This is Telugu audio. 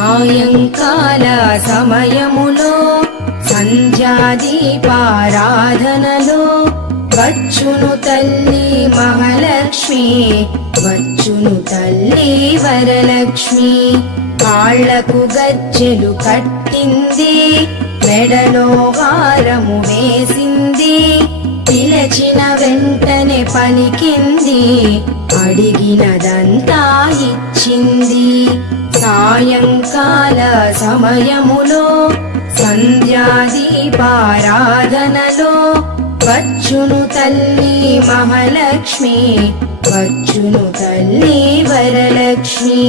సాయంకాల సమయములో సంధ్యాదీపారాధనలో వచ్చును తల్లి మహాలక్ష్మి, వచ్చును తల్లి వరలక్ష్మి. కాళ్లకు గజ్జెలు కట్టింది, మెడలో హారము వేసింది, పిలచిన వెంటనే పలికింది, అడిగినదంతా ఇచ్చింది. సాయంకాల సమయములో సంధ్యాదీపారాధనలో వచ్చును తల్లి మహాలక్ష్మి, వచ్చును తల్లి వరలక్ష్మి.